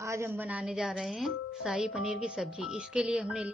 आज हम बनाने जा रहे हैं शाही पनीर की सब्जी। इसके लिए हमने ली